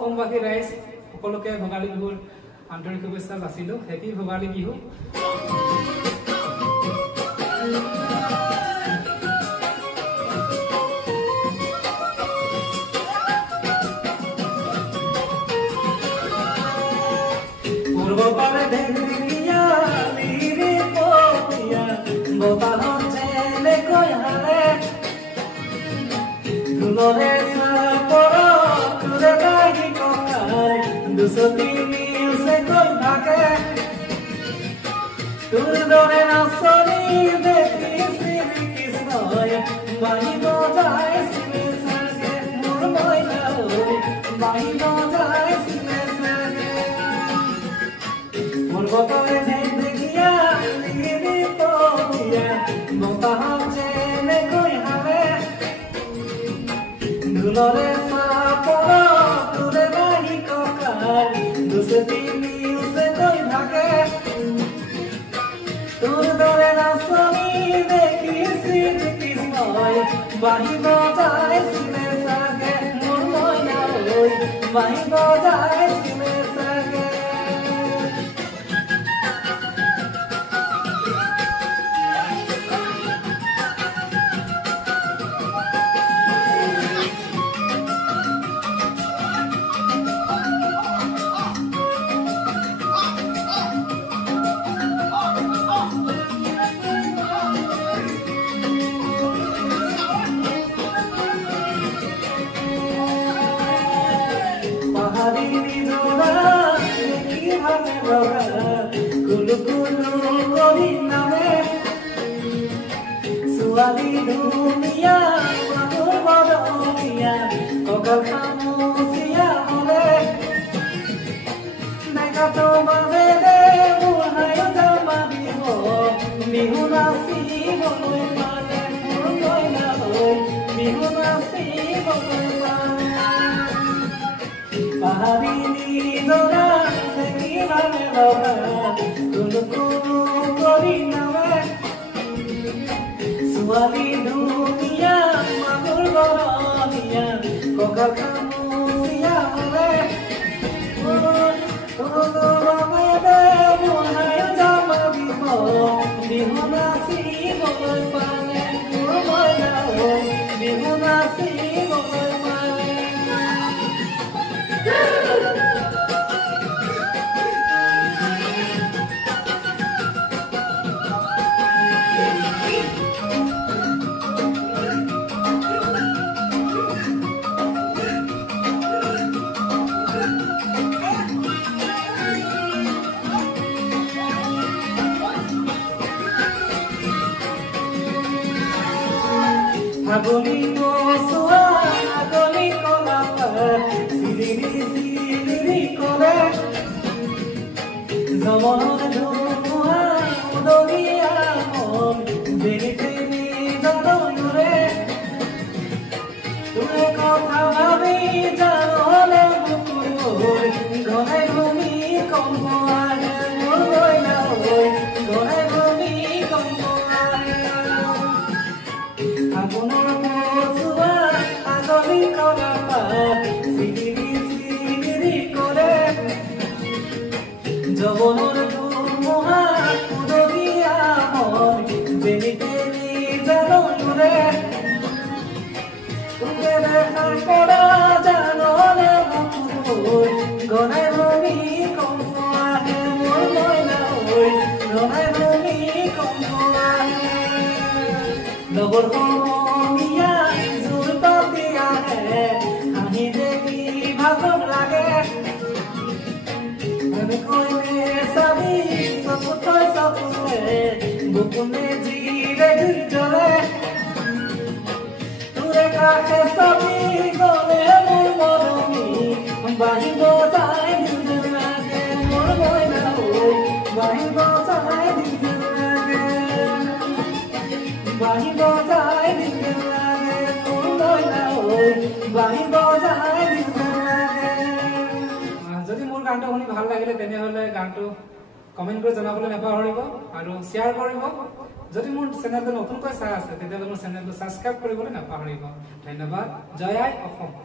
অসমবাসী ৰাইজ সকলোকে ভোগালী বিহুৰ আন্তৰিক শুভেচ্ছা যাচিলো। হেপী ভোগালী বিহু। পূৰ্বপাৰে ধেৰিয়া লিৰি পপিয়া বতাহত যেনেকৈ হাৰে ধুলৰে চাপৰ তুৰে লাগি ককাই দুচকী মিলছে কৈ ভাগে তোৰ দৰে নাচনি দেখি শ্ৰীকৃষ্ণই বাহিব যাইছিলে চাগে মোৰ মইনা বাহিব যাইছিলে চাগে পূৰ্বপাৰে ধেৰিয়া লিৰি পপিয়া বতাহত যেনেকৈ হাৰে ধুলৰে চাপৰ তুৰে লাগি ককাই দুচকী মিলছে কৈ ভাগে তোৰ দৰে নাচনি দেখি শ্ৰীকৃষ্ণই বাহিব যাইছিলে চাগে মোৰ মইনা বাহিব যাইছিলে চাগে ছোৱালী ধুনীয়া মানুহ বদনীয়া কঁকাল খামুচিয়া হলে নেকাটো মাজেৰে বুঢ়াই জামা দিব বিহু নাচিবলৈ পালে মোৰ মইনা বিহু নাচিবলৈ পালে পাহাৰী নিজৰা দেখি ভালে লগা কোনো কোনো কৰি নামে ছোৱালী ধুনীয়া মাগুৰ বৰণীয়া কঁকাল খামুচিয়া হলে বুঢ়াই জামা দিব বিহু নাচিবলৈ পালে মোৰ মইনা বিহু নাচিবলৈ পালে আগলি নচোৱা আগলি কলাপাত চিৰিৰি চিৰিৰি কৰে জমনৰ ধুমুহা উদলীয়া মন যেনি তেনি জানৰে তোৰে কথা ভাবি জানলে বুকুৰ ঘনে ঘূমি কম্প আহে মোৰ মইনা ঘনে ঘূমি কম্প আহে আপোনাৰ মচুৱা আগলি কলাপাত চিৰিৰি চিৰিৰি কৰে যৌৱনৰ ধুমুহা উদলীয়া মন যেনি তেনি জানৰে তোকে দেখাৰ পৰা জানলে বুকুৰ ঘনে ঘূমি কম্প আহে মোৰ মইনা ঘনে ঘূমি কম্প আহে লগৰ সমনীয়া জোৰ পাতি আহে হাঁহি দেখি ভাগৰ লাগে এনেকৈ চাবি চকুতৈ চকুৰে বুকুনে জিৰে জ্বলে তোৰে কাষে চাবি গলে মোৰ মৰমী বাঢ়িব যায় যেন লাগে মোৰ মইনা বাঢ়িব যায় যেন লাগে বাঢ়িব যায় যেন লাগে মোৰ মইনা বাঢ়িব যায় যেন লাগে যদি মোৰ গানটো শুনি ভাল লাগিলে তেনেহ'লে গানটো কমেন্ট কৰি জনাবলৈ নাপাহৰিব আৰু শ্বেয়াৰ কৰিব যদি মোৰ চেনেলটো নতুনকৈ চাই আছে তেতিয়াহ'লে মোৰ চেনেলটো সাবস্ক্ৰাইব কৰিবলৈ নাপাহৰিব ধন্যবাদ জয় আই অসম।